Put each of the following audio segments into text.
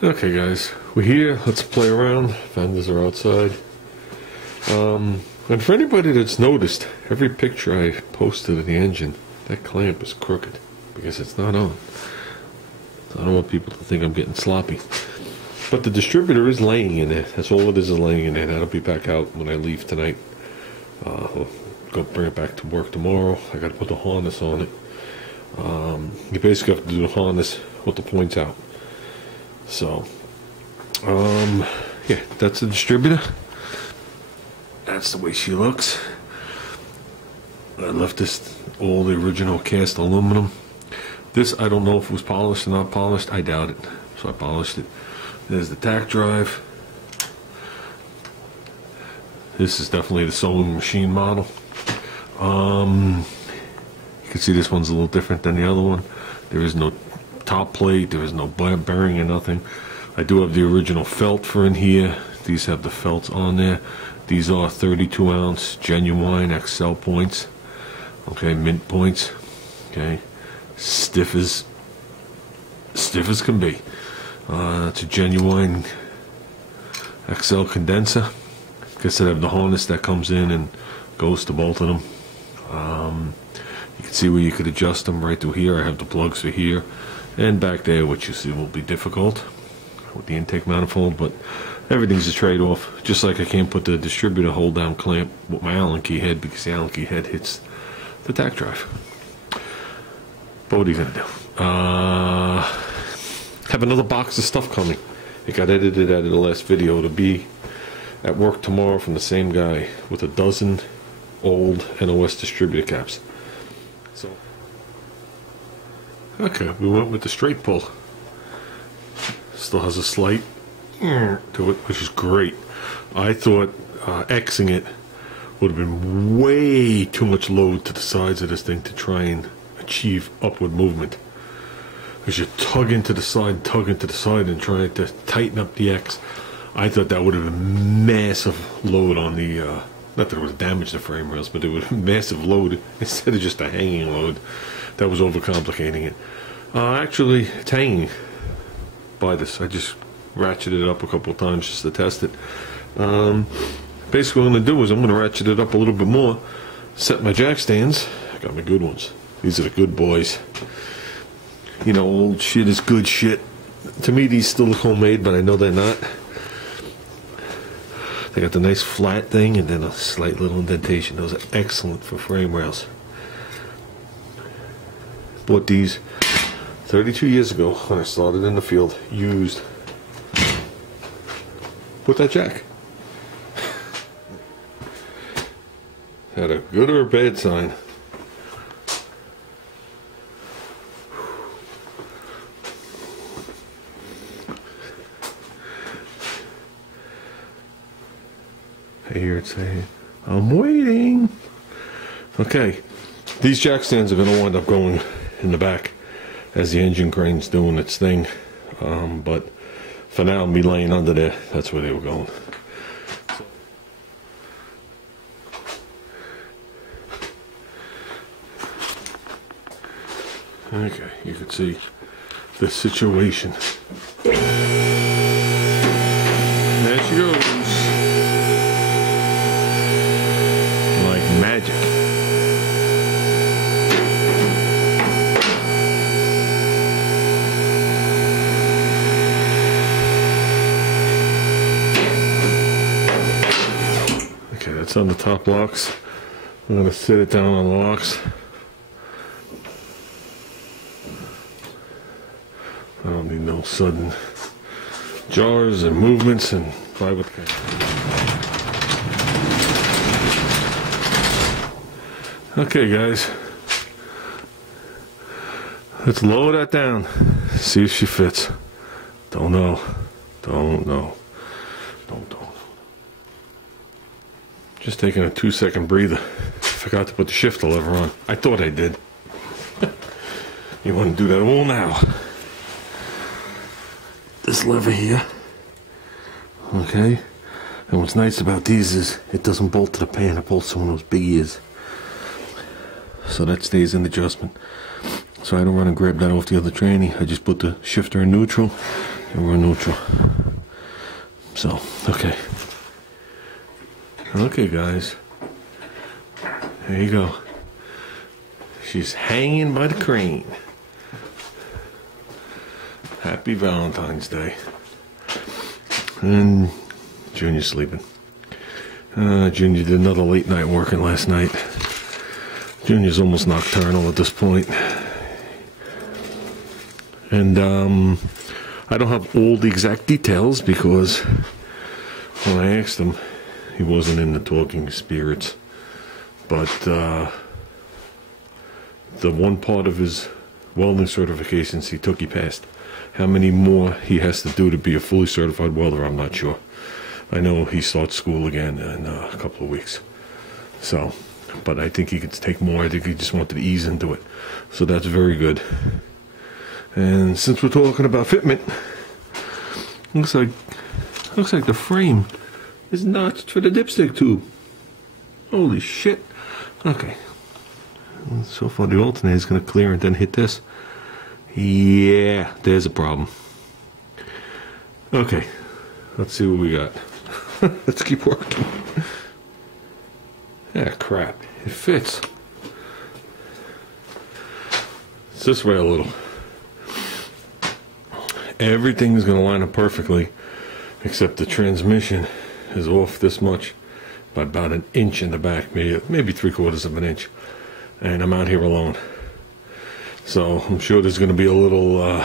Okay guys, we're here, let's play around. Fenders are outside. And for anybody that's noticed, every picture I posted of the engine, that clamp is crooked because it's not on. I don't want people to think I'm getting sloppy. But the distributor is laying in there. That's all it is laying in there. That'll be back out when I leave tonight. I'll go bring it back to work tomorrow. I gotta put the harness on it. You basically have to do the harness with the points out. So, yeah, that's the distributor. That's the way she looks. I left this all the original cast aluminum. This, I don't know if it was polished or not polished. I doubt it. So I polished it. There's the tack drive. This is definitely the sewing machine model. You can see this one's a little different than the other one. There is no top plate, there is no bearing or nothing. I do have the original felt for in here. These have the felts on there. These are 32 ounce genuine XL points. Okay, mint points. Okay, stiff as can be. It's a genuine XL condenser. I guess I have the harness that comes in and goes to both of them. You can see where you could adjust them right through here. I have the plugs for here and back there, which you see will be difficult with the intake manifold, but everything's a trade-off. Just like I can't put the distributor hold down clamp with my Allen key head because the Allen key head hits the tack drive. But what are you gonna do? Have another box of stuff coming. It got edited out of the last video to be at work tomorrow from the same guy with a dozen old NOS distributor caps. So, okay, we went with the straight pull. Still has a slight to it, which is great. I thought Xing it would have been way too much load to the sides of this thing to try and achieve upward movement. Because you're tugging to the side, and trying to tighten up the X. I thought that would have been massive load on the, not that it would have damaged the frame rails, but it would have been massive load instead of just a hanging load. That was overcomplicating it. Actually, it's hanging by this. I just ratcheted it up a couple of times just to test it. Basically what I'm going to do is I'm going to ratchet it up a little bit more, set my jack stands. I got my good ones. These are the good boys. You know, old shit is good shit. To me, these still look homemade, but I know they're not. They got the nice flat thing and then a slight little indentation. Those are excellent for frame rails. Bought these 32 years ago when I started in the field, used with that jack. Had a good or a bad sign. I hear it say, I'm waiting. Okay, these jack stands are going to wind up going in the back as the engine crane's doing its thing. But for now, me laying under there, that's where they were going. Okay, you can see the situation. There she goes. Like magic. Okay, that's on the top locks. I'm going to sit it down on the locks. I don't need no sudden jars and movements and fly with the camera. Okay guys, let's lower that down, see if she fits. Don't know. Just taking a 2-second breather. Forgot to put the shifter lever on. I thought I did. You want to do that all now. This lever here, okay, and what's nice about these is it doesn't bolt to the pan, it bolts to one of those big ears, so that stays in adjustment. So I don't run and grab that off the other tranny. I just put the shifter in neutral, and we're neutral. So, okay. Okay, guys. There you go. She's hanging by the crane. Happy Valentine's Day. And Junior's sleeping. Junior did another late night working last night. Junior's almost nocturnal at this point. And I don't have all the exact details because when I asked him, he wasn't into talking spirits. But the one part of his welding certifications he took, he passed. How many more he has to do to be a fully certified welder, I'm not sure. I know he starts school again in a couple of weeks. So, but I think he could take more. I think he just wanted to ease into it. So that's very good. And since we're talking about fitment, looks like the frame is notched for the dipstick tube. Holy shit. Okay. So far the alternator is going to clear and then hit this. Yeah, there's a problem. Okay. Let's see what we got. Let's keep working. Ah, crap. It fits. It's this way a little. Everything is going to line up perfectly, except the transmission is off this much by about an inch in the back, maybe 3/4 of an inch. And I'm out here alone. So I'm sure there's going to be a little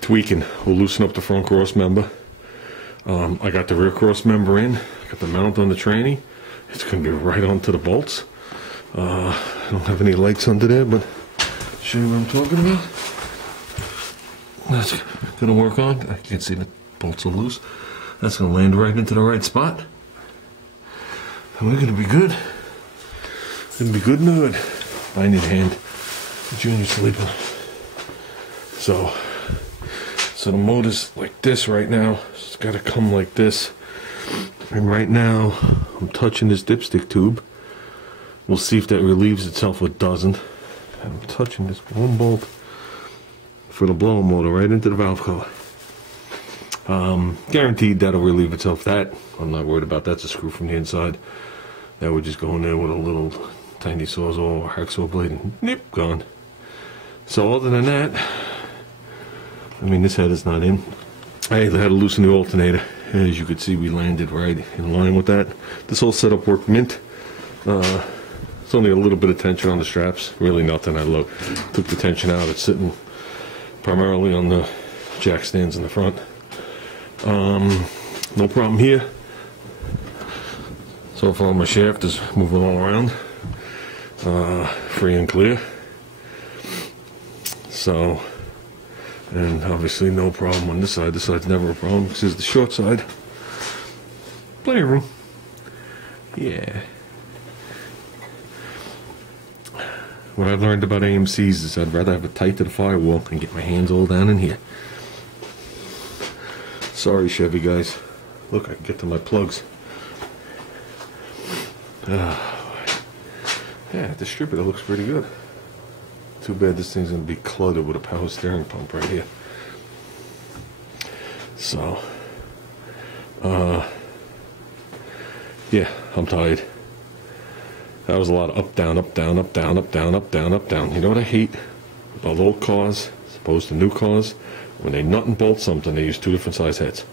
tweaking. We'll loosen up the front cross member. I got the rear cross member in. I got the mount on the tranny. It's going to be right onto the bolts. I don't have any lights under there, but I'll show you what I'm talking about. That's going to work on. I can see the bolts are loose. That's going to land right into the right spot. And we're going to be good. Going to be good and good. I need a hand. Junior's sleeping. So the motor's like this right now. It's got to come like this. And right now, I'm touching this dipstick tube. We'll see if that relieves itself or doesn't. And I'm touching this one bolt for the blower motor right into the valve cover. Guaranteed that'll relieve itself. That I'm not worried about. That's a screw from the inside. That would just go in there with a little tiny sawzall or hacksaw blade and nip, gone. So other than that, I mean, this head is not in. I had to loosen the alternator. As you could see, we landed right in line with that. This whole setup worked mint. It's only a little bit of tension on the straps. Really nothing. I took the tension out. It's sitting primarily on the jack stands in the front. No problem here. So far my shaft is moving all around. Free and clear. So, and obviously no problem on this side. This side's never a problem. This is the short side. Plenty of room. Yeah. What I've learned about AMCs is I'd rather have it tight to the firewall and get my hands all down in here. Sorry, Chevy guys. Look, I can get to my plugs. Yeah, distributor looks pretty good. Too bad this thing's going to be cluttered with a power steering pump right here. So, yeah, I'm tired. That was a lot of up, down, up, down, up, down, up, down, up, down, up, down. You know what I hate about old cars as opposed to new cars? When they nut and bolt something, they use two different size heads.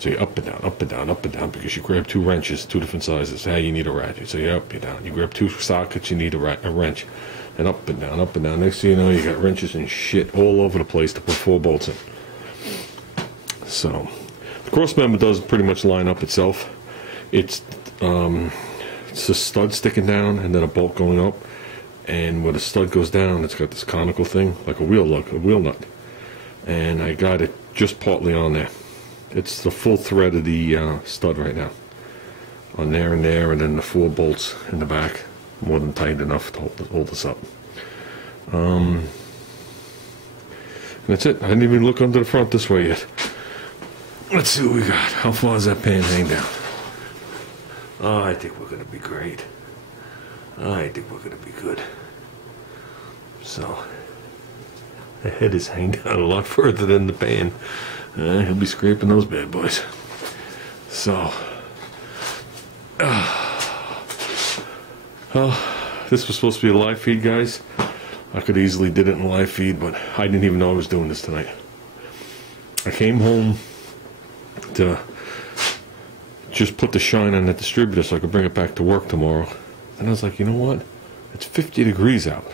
So you're up and down, up and down, up and down, because you grab two wrenches, two different sizes. Hey, you need a ratchet. So you're up, you're down. You grab two sockets, you need a wrench. And up and down, up and down. Next thing you know, you got wrenches and shit all over the place to put 4 bolts in. So, the Crossmember does pretty much line up itself. It's a stud sticking down and then a bolt going up. And where the stud goes down, it's got this conical thing, like a wheel nut. And I got it just partly on there. It's the full thread of the stud right now. On there, and then the 4 bolts in the back. More than tight enough to hold this up. And that's it. I didn't even look under the front this way yet. Let's see what we got. How far does that pan hang down? Oh, I think we're going to be great. I think we're going to be good. So, The head is hanging down a lot further than the pan. He'll be scraping those bad boys. So, this was supposed to be a live feed, guys. I could easily did it in live feed, but I didn't even know I was doing this tonight. I came home to just put the shine on that distributor so I could bring it back to work tomorrow. And I was like, you know what? It's 50 degrees out.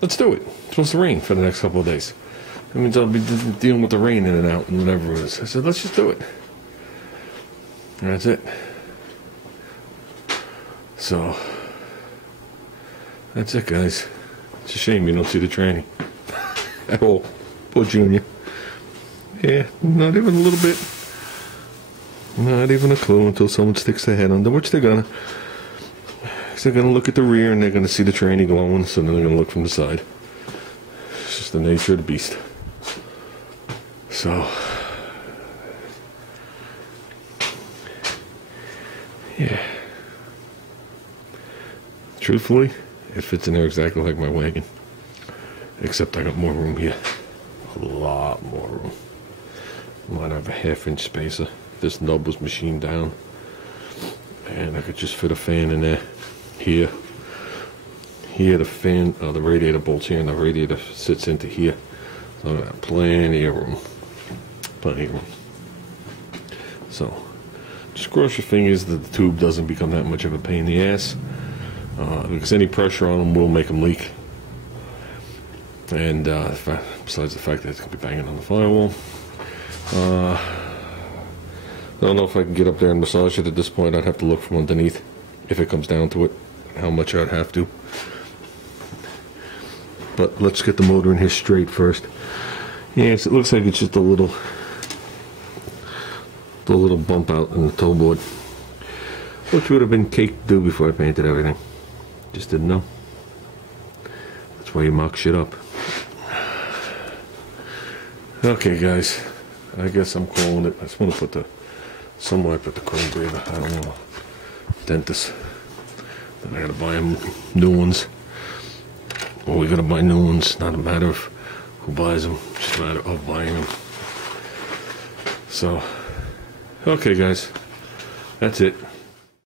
Let's do it. It's supposed to rain for the next couple of days. That means I'll be dealing with the rain in and out and whatever it is. I said, let's just do it. And that's it. So, that's it, guys. It's a shame you don't see the tranny at all. Poor Junior. Yeah, not even a little bit. Not even a clue until someone sticks their head under, which they're gonna. They're gonna look at the rear and they're gonna see the tranny glowing, so then they're gonna look from the side. It's just the nature of the beast. So, yeah. Truthfully, it fits in there exactly like my wagon. Except I got more room here. A lot more room. Might have a 1/2-inch spacer. This nub was machined down. And I could just fit a fan in there. Here. Here the fan, the radiator bolts here, and the radiator sits into here. So I got plenty of room. Plenty of room. So, just cross your fingers that the tube doesn't become that much of a pain in the ass. Because any pressure on them will make them leak. And besides the fact that it's going to be banging on the firewall. I don't know if I can get up there and massage it at this point. I'd have to look from underneath, if it comes down to it, how much I'd have to. But let's get the motor in here straight first. Yes, it looks like it's just a little bump out in the toe board, which would have been cake to do before I painted everything. Just didn't know. That's why you mock shit up. Okay, guys, I guess I'm calling it. I just want to put some wipe at the chrome graver. I don't know. Dentist. Then I gotta buy them new ones. Or we gotta buy new ones. Not a matter of who buys them, just a matter of buying them. So, okay, guys, that's it.